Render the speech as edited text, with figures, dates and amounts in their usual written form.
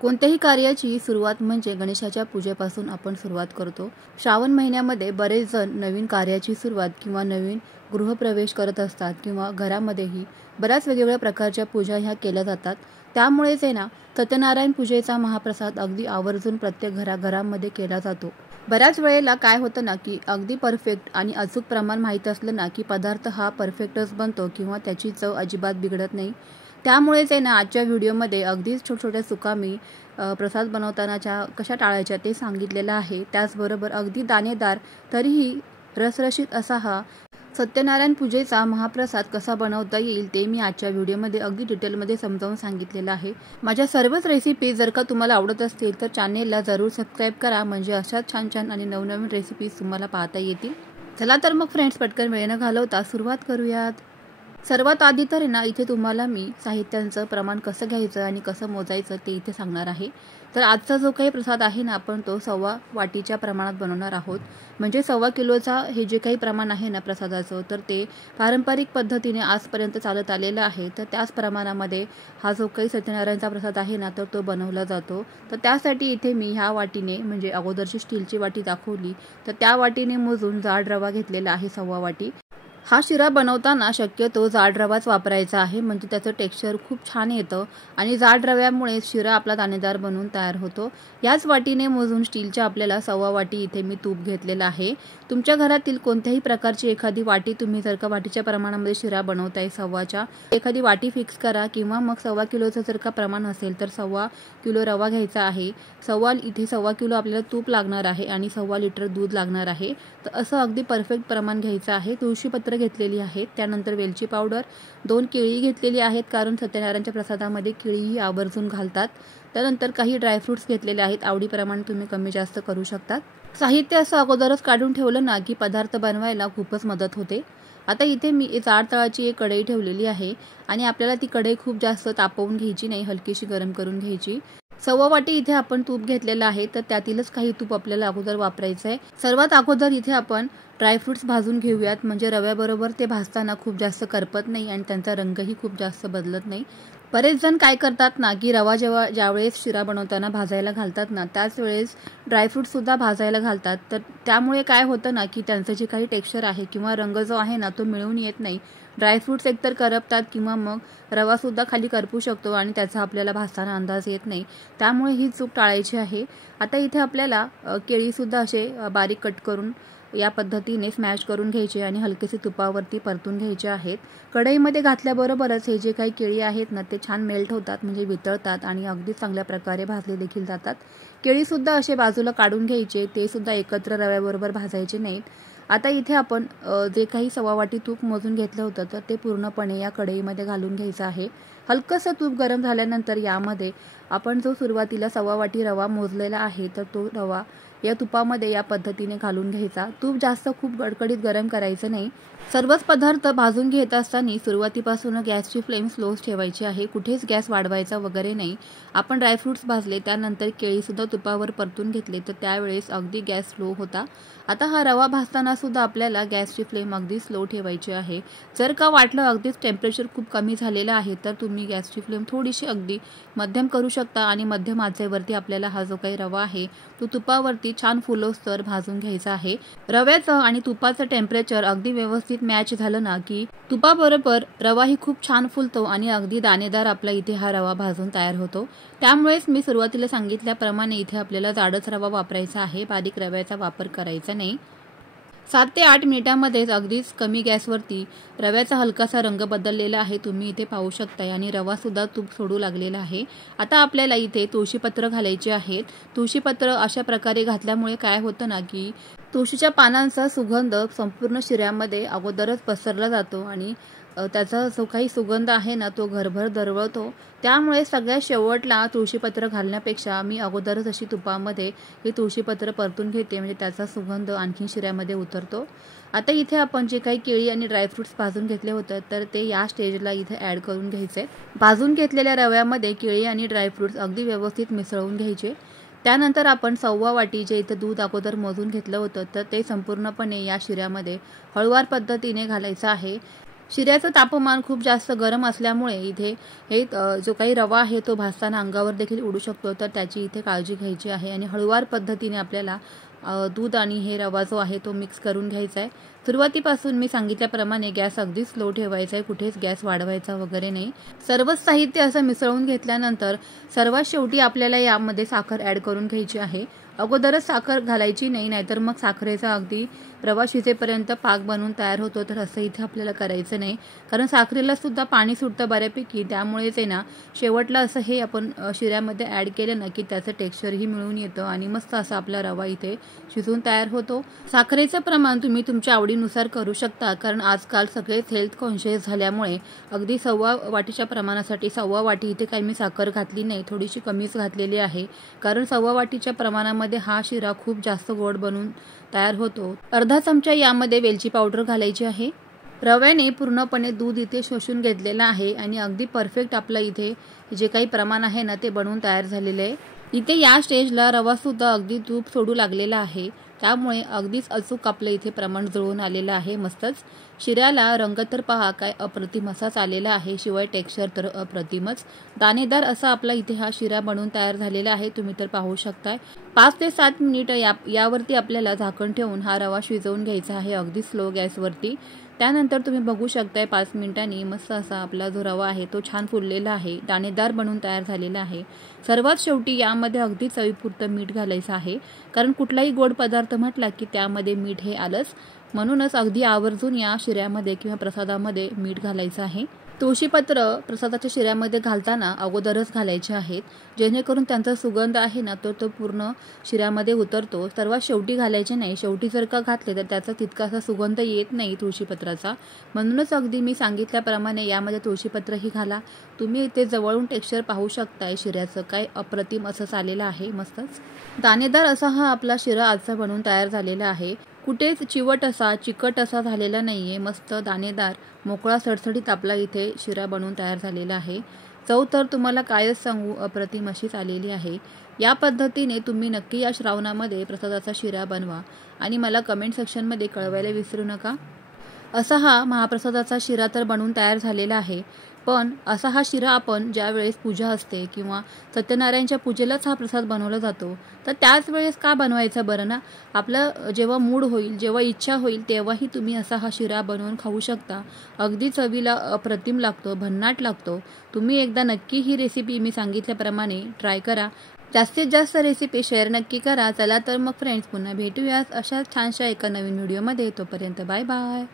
कोणत्याही कार्याची सुरुवात म्हणजे गणेशाच्या पूजेपासून आपण सुरुवात करतो। श्रावण महिन्यामध्ये बरेच जण नवीन कार्याची सुरुवात किंवा नवीन गृहप्रवेश करत असतात किंवा घरामध्येही बऱ्याच वेगवेगळ्या प्रकारच्या पूजा ह्या केल्या जातात। त्यामुळेच आहे ना, सत्यनारायण पूजेचा महाप्रसाद अगदी आवर्जून प्रत्येक घराघरामध्ये केला जातो। बऱ्याच वेळेला काय होतं ना, की अगदी परफेक्ट आणि अचूक प्रमाण माहीत असलं ना, की पदार्थ हा परफेक्टच बनतो किंवा त्याची चव अजिबात बिघडत नाही। त्यामुळेच आहे ना, आजच्या व्हिडिओमध्ये अगदीच छोट्या-छोट्या चुका मी प्रसाद बनवतानाच्या कशा टाळायच्या ते सांगितलेलं आहे। त्याचबरोबर अगदी दाणेदार तरीही रसरशीत असा हा सत्यनारायण पूजेचा महाप्रसाद कसा बनवता येईल ते मी आजच्या व्हिडिओमध्ये अगदी डिटेलमध्ये समजावून सांगितलेलं आहे। माझ्या सर्वच रेसिपी जर का तुम्हाला आवडत असतील तर चॅनेलला जरूर सबस्क्राईब करा, म्हणजे अशाच छान-छान आणि नवनवीन रेसिपीज तुम्हाला पाहता येतील। चला तर मग फ्रेंड्स, पटकन वेळ न घालवता सुरुवात करूयात। सर्वात आधी तर ना, इथे तुम्हाला मी साहित्यांचं प्रमाण कसं घ्यायचं आणि कसं मोजायचं ते इथे सांगणार आहे। तर आजचा जो काही प्रसाद आहे ना, आपण तो 1.25 वाटीच्या प्रमाणात बनवणार आहोत। म्हणजे 1.25 किलोचा हे जे काही प्रमाण आहे ना प्रसादाचं, तर ते पारंपरिक पद्धतीने आजपर्यंत चालत आलेलं आहे। तर त्याच प्रमाणामध्ये हा जो काही सत्यनारायणचा प्रसाद आहे ना, तर तो बनवला जातो। तर त्यासाठी इथे मी ह्या वाटीने, म्हणजे अगोदरची स्टीलची वाटी दाखवली, तर त्या वाटीने मोजून जाड रवा घेतलेला आहे 1.25 वाटी। हा शिरा बनवताना शक्यतो जाड रवाच वापरायचा आहे, म्हणजे त्याचं टेक्स्चर खूप छान येतं आणि जाड रव्यामुळे शिरा आपला दाणेदार बनून तयार होतो। याच वाटीने मोजून स्टीलच्या आपल्याला 1.25 वाटी इथे मी तूप घेतलेलं आहे। तुमच्या घरातील कोणत्याही प्रकारची एखादी वाटी, तुम्ही जर का वाटीच्या प्रमाणामध्ये शिरा बनवताय 1.25च्या, एखादी वाटी फिक्स करा किंवा मग 1.25 किलोचं जर का प्रमाण असेल तर 1.25 किलो रवा घ्यायचा आहे। इथे 1.25 किलो आपल्याला तूप लागणार आहे आणि 1.25 लिटर दूध लागणार आहे। तर असं अगदी परफेक्ट प्रमाण घ्यायचं आहे। तुळशीपत्र घेतलेली आहेत, त्यानंतर वेलची पावडर, 2 केळी घेतलेली आहेत, कारण सत्यनारायणच्या प्रसादामध्ये केळीही आवर्जून घालतात। त्यानंतर काही ड्रायफ्रुट्स घेतलेले आहेत, आवडीप्रमाणे तुम्ही कमी जास्त करू शकता। साहित्य असं अगोदरच काढून ठेवलं ना, की पदार्थ बनवायला खूपच मदत होते। आता इथे मी जाड तळाची एक कढई ठेवलेली आहे आणि आपल्याला ती कढई खूप जास्त तापवून घ्यायची नाही, हलकीशी गरम करून घ्यायची। 1.25 वाटी इथे आपण तूप घेतलेलं आहे, तर त्यातीलच काही तूप आपल्याला अगोदर वापरायचं आहे। सर्वात अगोदर इथे आपण ड्रायफ्रुट्स भाजून घेऊयात, म्हणजे रव्याबरोबर ते भाजताना खूप जास्त करपत नाही आणि त्यांचा रंगही खूप जास्त बदलत नाही। बरेच जण काय करतात ना, की रवा ज्यावेळेस शिरा बनवताना भाजायला घालतात ना, त्याच वेळेस ड्रायफ्रुट्स सुद्धा भाजायला घालतात। तर त्यामुळे काय होतं ना, की त्यांचं जे काही टेक्स्चर आहे किंवा रंग जो आहे ना, तो मिळून येत नाही। ड्रायफ्रुट्स एकतर करपतात किंवा मग रवा सुद्धा खाली करपू शकतो आणि त्याचा आपल्याला भाजताना अंदाज येत नाही। त्यामुळे ही चूक टाळायची आहे। आता इथे आपल्याला केळी सुद्धा असे बारीक कट करून या पद्धतीने स्मॅश करून घ्यायचे आणि हलकेसे तुपावरती परतून घ्यायचे आहेत। कढईमध्ये घातल्याबरोबरच हे जे काही केळी आहेत ना, ते छान मेल्ट होतात, म्हणजे वितळतात आणि अगदी चांगल्या प्रकारे भाजले देखील जातात। केळी सुद्धा असे बाजूला काढून घ्यायचे, ते सुद्धा एकत्र रव्याबरोबर भाजायचे नाहीत। आता इथे आपण जे काही 1.25 वाटी तूप मोजून घेतलं होतं, तर ते पूर्णपणे या कढईमध्ये घालून घ्यायचं आहे। हलकंसं तूप गरम झाल्यानंतर यामध्ये आपण जो सुरुवातीला 1.25 वाटी रवा मोजलेला आहे, तर तो रवा या तुपामध्ये या पद्धतीने घालून घ्यायचा। तूप जास्त खूप कडकडीत गरम करायचं नाही। सर्वच पदार्थ भाजून घेत असताना सुरुवातीपासून गॅसची फ्लेम स्लोच ठेवायची आहे, कुठेच गॅस वाढवायचा वगैरे नाही। आपण ड्रायफ्रुट्स भाजले, त्यानंतर केळी सुद्धा तुपावर परतून घेतले, तर त्यावेळेस अगदी गॅस स्लो होता। आता हा रवा भाजताना सुद्धा आपल्याला गॅसची फ्लेम अगदी स्लो ठेवायची आहे। जर का वाटलं अगदीच टेम्परेचर खूप कमी झालेलं आहे, तर तुम्ही गॅसची फ्लेम थोडीशी अगदी मध्यम करू शकता आणि मध्यम आचेवरती आपल्याला हा जो काही रवा आहे तो तुपावरती छान फुलोस्तर भाजून घ्यायचा आहे। रव्याचं आणि तुपाचं टेम्परेचर अगदी व्यवस्थित मॅच झालं ना, की तुपाबरोबर रवाही खूप छान फुलतो आणि अगदी दाणेदार आपला इथे हा रवा भाजून तयार होतो। त्यामुळेच मी सुरुवातीला सांगितल्याप्रमाणे इथे आपल्याला जाडच रवा वापरायचा आहे, बारीक रव्याचा वापर करायचा नाही। 7 ते 8 मिनिटांमध्येच अगदीच कमी गॅसवरती रव्याचा हलकासा रंग बदललेला आहे, तुम्ही इथे पाहू शकताय, आणि रवा सुद्धा तूप सोडू लागलेला आहे। आता आपल्याला इथे तुळशीपत्र घालायचे आहेत। तुळशीपत्र अशा प्रकारे घातल्यामुळे काय होतं ना, की तुळशीच्या पानांचा सुगंध संपूर्ण शिऱ्यामध्ये अगोदरच पसरला जातो आणि त्याचा जो काही सुगंध आहे ना, तो घरभर दरवळतो। त्यामुळे सगळ्यात शेवटला तुळशीपत्र घालण्यापेक्षा मी अगोदरच अशी तुपामध्ये हे तुळशीपत्र परतून घेते, म्हणजे त्याचा सुगंध आणखी शिऱ्यामध्ये उतरतो। आता इथे आपण जे काही केळी आणि ड्रायफ्रुट्स भाजून घेतले होते, तर ते या स्टेजला इथे ॲड करून घ्यायचे। भाजून घेतलेल्या रव्यामध्ये केळी आणि ड्रायफ्रुट्स अगदी व्यवस्थित मिसळून घ्यायचे। त्यानंतर आपण 1.25 वाटी जे इथे दूध अगोदर मोजून घेतलं होतं, तर ते संपूर्णपणे या शिऱ्यामध्ये हळूवार पद्धतीने घालायचं आहे। शिऱ्याचं तापमान खूप जास्त गरम असल्यामुळे इथे जो काही रवा आहे तो भाजताना अंगावर देखील उडू शकतो, तर त्याची इथे काळजी घ्यायची आहे आणि हळूवार पद्धतीने आपल्याला दूध आणि हे रवा जो आहे तो मिक्स करून घ्यायचा आहे। सुरुवातीपासून मी सांगितल्याप्रमाणे गॅस अगदी स्लो ठेवायचा आहे, कुठेच गॅस वाढवायचा वगैरे नाही। सर्वच साहित्य असं मिसळून घेतल्यानंतर सर्वात शेवटी आपल्याला यामध्ये साखर ॲड करून घ्यायची आहे। अगोदरच साखर घालायची नाही, नाहीतर मग साखरेचा अगदी रवा शिजेपर्यंत पाक बनवून तयार होतो, तर असं इथे आपल्याला करायचं नाही, कारण साखरेला सुद्धा पाणी सुटतं बऱ्यापैकी, त्यामुळेच आहे ना शेवटला असं हे आपण शिऱ्यामध्ये ॲड केलं ना की त्याचं टेक्स्चरही मिळून येतं आणि मस्त असा आपला रवा इथे शिजून तयार होतो। साखरेचं प्रमाण तुम्ही तुमच्या आवडीनुसार करू शकता, कारण आजकाल सगळेच हेल्थ कॉन्शियस झाल्यामुळे अगदी 1.25 वाटीच्या प्रमाणासाठी 1.25 वाटी इथे काही मी साखर घातली नाही, थोडीशी कमीच घातलेली आहे, कारण 1.25 वाटीच्या प्रमाणामध्ये हा शिरा खूप जास्त गोड बनून तयार होतो। अर्धा चमचा यामध्ये वेलची पावडर घालायची आहे। रव्याने पूर्णपणे दूध इथे शोषून घेतलेलं आहे आणि अगदी परफेक्ट आपलं इथे जे काही प्रमाण आहे ना ते बनवून तयार झालेलं आहे। इथे या स्टेजला रवा सुद्धा अगदी तूप सोडू लागलेला आहे, त्यामुळे अगदीच अचूक आपलं इथे प्रमाण जुळून आलेलं आहे मस्तच। शिऱ्याला रंग तर पहा काय अप्रतिम असाच आलेला आहे, शिवाय टेक्स्चर तर अप्रतिमच दाणेदार असा आपला इथे हा शिरा बनवून तयार झालेला आहे, तुम्ही तर पाहू शकताय। 5 ते 7 मिनिट यावरती आपल्याला झाकण ठेवून हा रवा शिजवून घ्यायचा आहे अगदी स्लो गॅसवरती। त्यानंतर तुम्ही बघू शकताय 5 मिनिटांनी मस्त असा आपला जो रवा आहे तो छान फुललेला आहे, दाणेदार बनून तयार झालेला आहे। सर्वात शेवटी यामध्ये अगदी चवीपुरतं मीठ घालायचं आहे, कारण कुठलाही गोड पदार्थ म्हटला की त्यामध्ये मीठ हे आलंच, म्हणूनच अगदी आवर्जून या शिऱ्यामध्ये किंवा प्रसादामध्ये मीठ घालायचं आहे। तुळशीपत्र प्रसादाच्या शिऱ्यामध्ये घालताना अगोदरच घालायचे आहेत, जेणेकरून त्यांचा सुगंध आहे ना तो पूर्ण शिऱ्यामध्ये उतरतो। सर्वात शेवटी घालायचे नाही, शेवटी जर का घातले तर त्याचा तितकासा सुगंध येत नाही तुळशीपत्राचा, म्हणूनच अगदी मी सांगितल्याप्रमाणे यामध्ये तुळशीपत्रही घाला। तुम्ही इथे जवळून टेक्स्चर पाहू शकताय शिऱ्याचं, काय अप्रतिम असं आलेलं आहे मस्तच। दाणेदार असा हा आपला शिरा आजचा बनवून तयार झालेला आहे, कुठेच चिवट असा चिकट असा झालेला नाहीये, मस्त दाणेदार मोकळा सडसडीत आपला इथे शिरा बनवून तयार झालेला आहे। चव तर तुम्हाला कायच सांगू अप्रतिम अशीच आलेली आहे। या पद्धतीने तुम्ही नक्की या श्रावणामध्ये प्रसादाचा शिरा बनवा आणि मला कमेंट सेक्शनमध्ये कळवायला विसरू नका। असा हा महाप्रसादाचा शिरा तर बनवून तयार झालेला आहे, पण असा हा शिरा आपण ज्या वेळेस पूजा असते किंवा सत्यनारायणच्या पूजेलाच हा प्रसाद बनवला जातो, तर त्याच वेळेस का बनवायचा बरं ना? आपलं जेव्हा मूड होईल, जेव्हा इच्छा होईल तेव्हाही तुम्ही असा हा शिरा बनवून खाऊ शकता। अगदी चवीला अप्रतिम लागतो, भन्नाट लागतो। तुम्ही एकदा नक्की ही रेसिपी मी सांगितल्याप्रमाणे ट्राय करा। जास्तीत जास्त रेसिपी शेअर नक्की करा। चला तर मग फ्रेंड्स, पुन्हा भेटूयाच अशाच छानशा एका नवीन व्हिडिओमध्ये, तोपर्यंत बाय बाय।